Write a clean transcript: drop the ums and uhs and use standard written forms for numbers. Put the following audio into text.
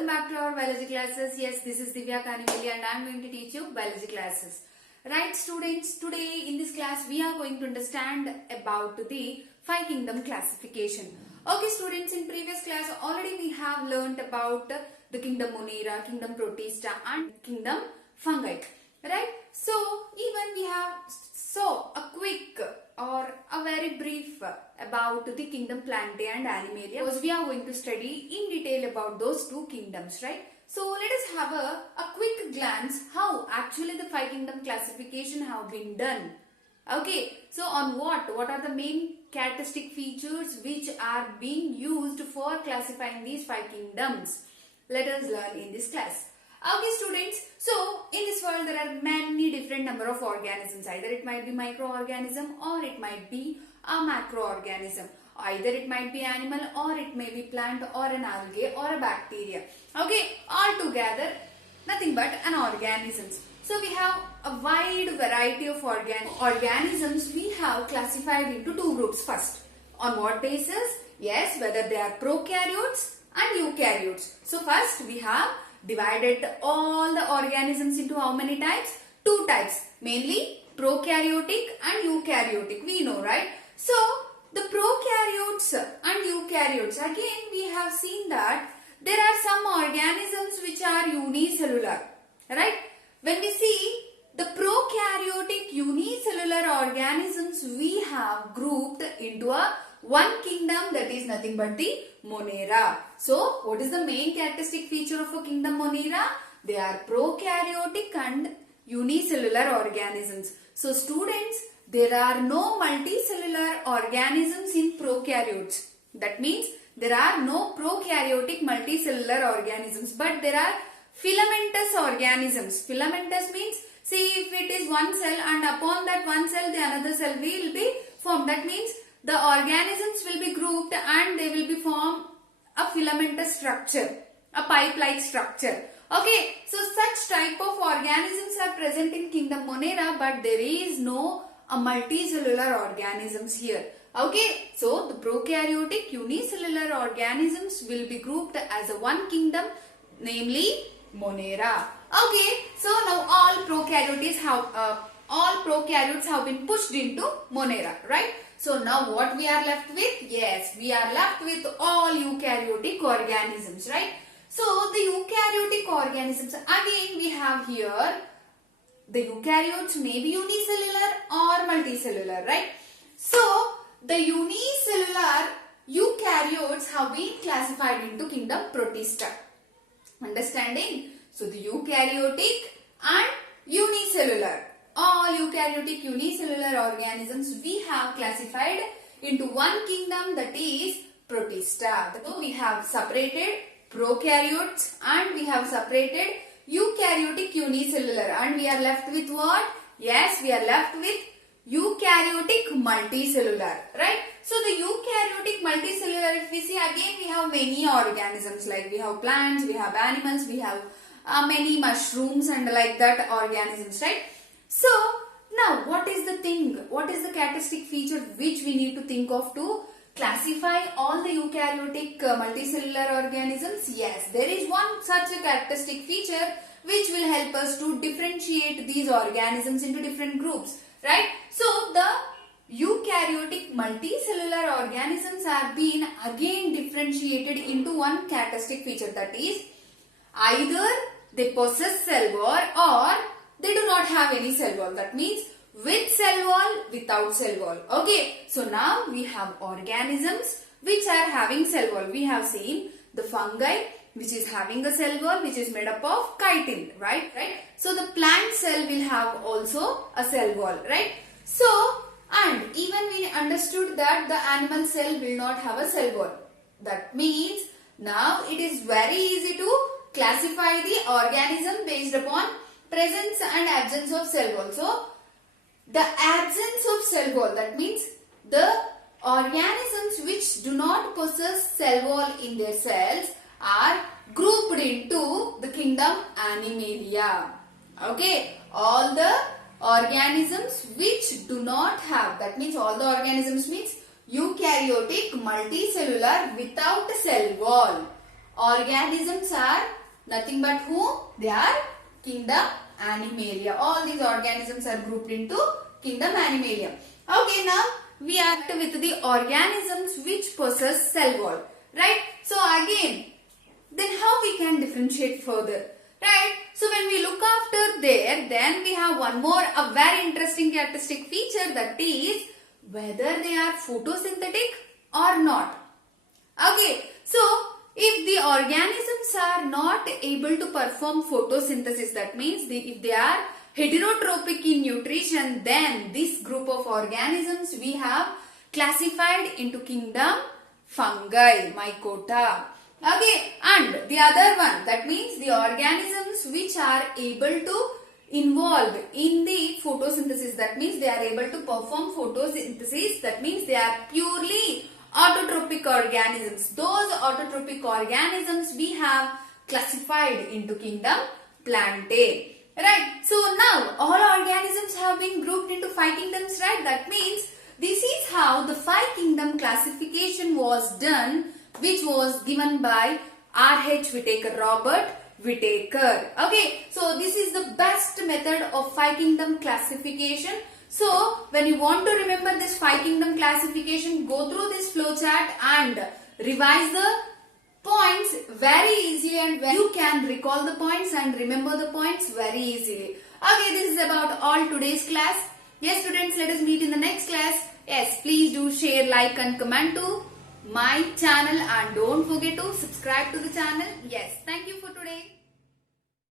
welcome back to our biology classes. Yes, this is Divya Kanimilli and I am going to teach you biology classes. Right students, today in this class we are going to understand about the 5 kingdom classification. Okay students, in previous class already we have learnt about the kingdom Monera, kingdom Protista and kingdom Fungi. Right? So even we have saw a quick or a very brief about the kingdom Plantae and Animalia, because we are going to study in detail about those 2 kingdoms, right? So let us have a quick glance how actually the 5 kingdom classification have been done. Okay, so on what are the main characteristic features which are being used for classifying these 5 kingdoms? Let us learn in this class. Okay students, so in this world there are many different number of organisms. Either it might be microorganism or it might be a macroorganism. Either it might be animal or it may be plant or an algae or a bacteria. Okay, all together nothing but an organisms. So we have a wide variety of organisms we have classified into 2 groups first. On what basis? Yes, whether they are prokaryotes and eukaryotes. So first we have divided all the organisms into how many types? 2 types, mainly prokaryotic and eukaryotic, we know, right? So the prokaryotes and eukaryotes, again we have seen that there are some organisms which are unicellular, right? When we see the prokaryotic unicellular organisms, we have grouped into a 1 kingdom, that is nothing but the Monera. So, what is the main characteristic feature of a kingdom Monera? They are prokaryotic and unicellular organisms. So, students, there are no multicellular organisms in prokaryotes. That means there are no prokaryotic multicellular organisms, but there are filamentous organisms. Filamentous means, see, if it is one cell and upon that one cell the another cell will be formed. That means the organisms will be grouped and they will be form a filamentous structure, a pipe-like structure. Okay, so such type of organisms are present in kingdom Monera, but there is no multicellular organisms here. Okay, so the prokaryotic unicellular organisms will be grouped as a 1 kingdom, namely Monera. Okay, so now all prokaryotes have been pushed into Monera, right? So now what we are left with? Yes, we are left with all eukaryotic organisms, right? So the eukaryotic organisms, again we have here the eukaryotes may be unicellular or multicellular, right? So the unicellular eukaryotes have been classified into kingdom Protista. Understanding? So the eukaryotic and unicellular, all eukaryotic unicellular organisms we have classified into 1 kingdom, that is Protista. So we have separated prokaryotes and we have separated eukaryotic unicellular, and we are left with what? Yes, we are left with eukaryotic multicellular, right? So the eukaryotic multicellular, if we see, again we have many organisms, like we have plants, we have animals, we have many mushrooms and like that organisms, right? So now what is the thing, what is the characteristic feature which we need to think of to classify all the eukaryotic multicellular organisms? Yes, there is one such a characteristic feature which will help us to differentiate these organisms into different groups, right? So the eukaryotic multicellular organisms are being again differentiated into 1 characteristic feature, that is either they possess cell wall or they do not have any cell wall. That means with cell wall, without cell wall. Okay, so now we have organisms which are having cell wall. We have seen the fungi which is having a cell wall which is made up of chitin, right? So the plant cell will have also a cell wall, right? So, and even we understood that the animal cell will not have a cell wall. That means now it is very easy to classify the organism based upon presence and absence of cell wall. So the absence of cell wall, that means the organisms which do not possess cell wall in their cells are grouped into the kingdom Animalia. Okay, all the organisms which do not have, that means all the organisms means eukaryotic multicellular without cell wall. organisms are nothing but who? They are kingdom Animalia. All these organisms are grouped into kingdom Animalia. Okay, now we are with the organisms which possess cell wall. Right? So again, then how we can differentiate further? Right? So when we look after there, then we have one more, a very interesting characteristic feature, that is whether they are photosynthetic or not. Okay, so if the organisms are not able to perform photosynthesis, that means if they are heterotrophic in nutrition, then this group of organisms we have classified into kingdom fungi, mycota. Okay, and the other one, that means the organisms which are able to involve in the photosynthesis, that means they are able to perform photosynthesis, that means they are purely autotrophic organisms. Those autotrophic organisms we have classified into kingdom Plantae. Right, so now all organisms have been grouped into 5 kingdoms, right? That means this is how the 5 kingdom classification was done, which was given by R.H. Whittaker, Robert Whittaker. Okay, so this is the best method of 5 kingdom classification. So when you want to remember this 5 kingdom classification, go through this flowchart and revise the points very easily, and you can recall the points and remember the points very easily. Okay, this is about all today's class. Yes students, let us meet in the next class. Yes, please do share, like and comment to my channel, and don't forget to subscribe to the channel. Yes, thank you for today.